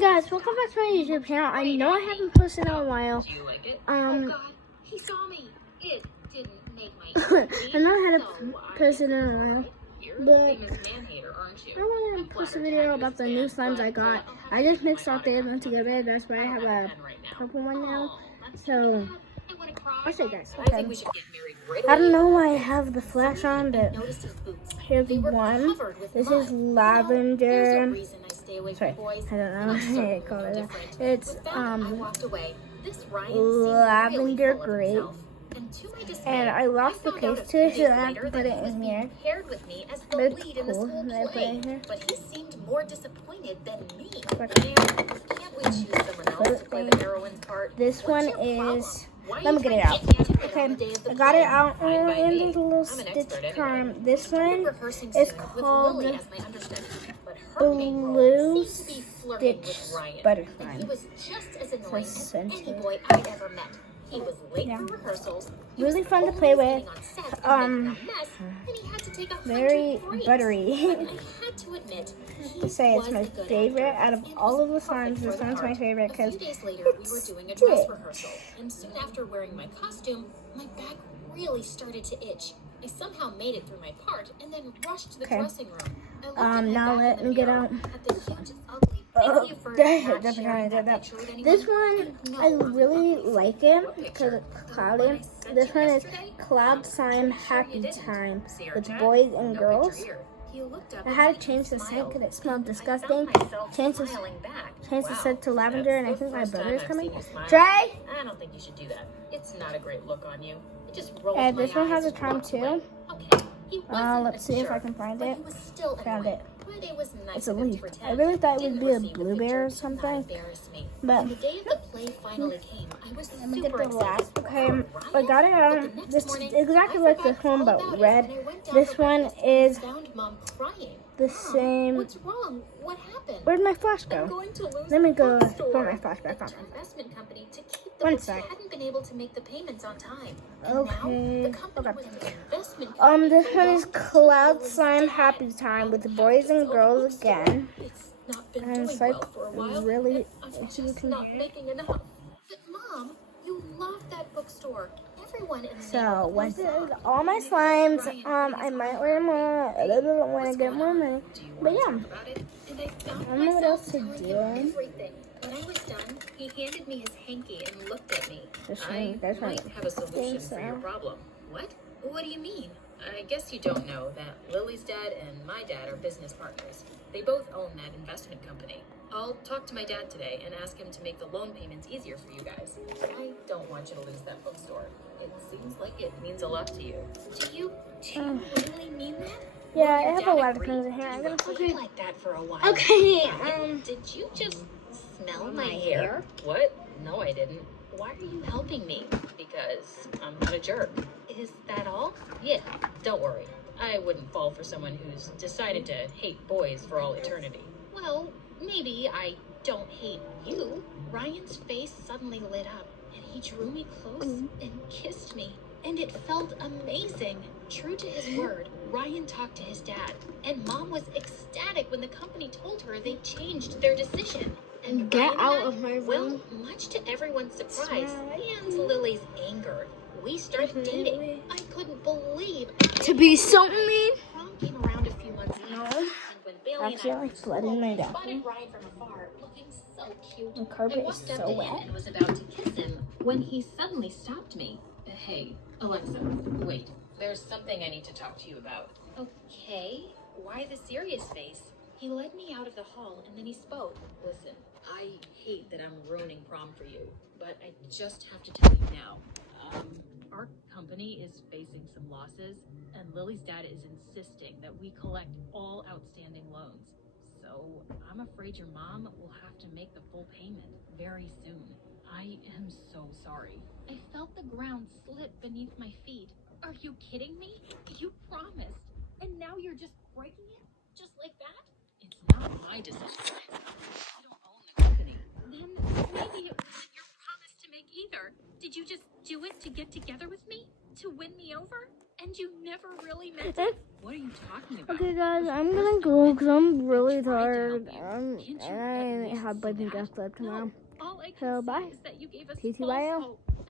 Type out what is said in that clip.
guys, welcome back to my YouTube channel. I know I haven't posted in a while. Do you like it? Oh God, he saw me. It didn't make my I know I haven't posted in a while, You're but a famous man-hater, aren't you? I want to post a video about the new slimes I got. I just mixed all three of them together. That's why I have a purple one now. So, I'll show you guys. I think we should get married right away. I don't know why I have the flash on, but here's one. This is lavender. Sorry, I don't know how to call it. It's lavender grape. And I lost the case to it, so I have to put it in here. But it's cool that I put it in here. But he seemed more disappointed than me. But Can't we choose someone else to play the heroine's part? this one is. Let me get it out. Okay, I got it out in this little Stitch Charm. This one is called Blue Stitch Butterfly. So scented. He was late for rehearsals. Really fun to play with. Very buttery. I had to admit, to say it's my favorite out of all of the slimes. This one's my favorite because days later, we were doing a dress rehearsal, and soon after wearing my costume, my back really started to itch. I somehow made it through my part and then rushed to the dressing room. Now let me get out. At the huge, ugly, this one, I really like it because it's cloudy. This one is Cloud Slime Happy Time with boys and girls. I had to change the scent because it smelled disgusting. Change the scent to lavender, and I think my brother is coming. Trey? I don't think you should do that. It's not a great look on you. It just rolls my This one has a eyes. charm too. Okay, Let's see if I can find it. Found it. But it was nice It's a of him to leaf. pretend. I really thought it Didn't would be a receive the blueberry picture or to something. embarrass me. But The day of the play finally came. I was let me get super the last. excited. Okay, I got it out. This is exactly like this one, but red. This one is Found Mom crying. the same. What's wrong? What happened? Where'd my flash I'm go? going to lose Let me the go bookstore. put my flash back on. The investment company to keep the One books sec. hadn't been able to make the payments on time. And Okay. now the company was an investment company. This one is Cloud Slime Happy Time with the boys and girls again. It's not been And doing it's like well for a while. really, I'm if you just can not hear it. making enough. But Mom, you love that bookstore. Everyone in the So neighborhood once loves it it. is all my slimes, I might wear more when I get more money. But yeah, About it, and I found I don't know what else to myself telling do. him everything. When I was done, he handed me his hanky and looked at me. This I one, that's might one. have a solution so. for your problem. What? What do you mean? I guess you don't know that Lily's dad and my dad are business partners. They both own that investment company. I'll talk to my dad today and ask him to make the loan payments easier for you guys. I don't want you to lose that bookstore. It seems like it means a lot to you. Do you really mean that? Yeah, I Your have a dad lot of agreed? things in here. I'm gonna I'll be like that for a while. Okay, Did you just smell my hair? What? No, I didn't. Why are you helping me? Because I'm not a jerk. Is that all? Yeah, don't worry. I wouldn't fall for someone who's decided to hate boys for all eternity. Well, maybe I don't hate you. Ryan's face suddenly lit up, and he drew me close and kissed me. And it felt amazing. True to his word, Ryan talked to his dad, and Mom was ecstatic when the company told her they changed their decision. And Get Ryan out and I, of my room. Well, much to everyone's surprise and Lily's anger, we started dating. I couldn't believe to be so mean. Prom came around a few months later, and when Bailey and I Accidentally flooding my dad. spotted Ryan from afar, looking so cute. The carpet I is walked up so to him wet. and was about to kiss him when he suddenly stopped me. Hey, Alexa, wait. There's something I need to talk to you about. Okay. Why the serious face? He led me out of the hall and then he spoke. Listen, I hate that I'm ruining prom for you, but I just have to tell you now. Our company is facing some losses, and Lily's dad is insisting that we collect all outstanding loans. So I'm afraid your mom will have to make the full payment very soon. I am so sorry. I felt the ground slip beneath my feet. Are you kidding me? You promised, and now you're just breaking it? Just like that? It's not my decision. You don't own the company. Then maybe it wasn't your promise to make either. Did you just do it to get together with me? To win me over? And you never really meant it? What are you talking about? Okay, guys, I'm gonna go because I'm really tired. And I have bike and gas lab tomorrow. All I can So, say bye. is that you gave us TTYL. false hope.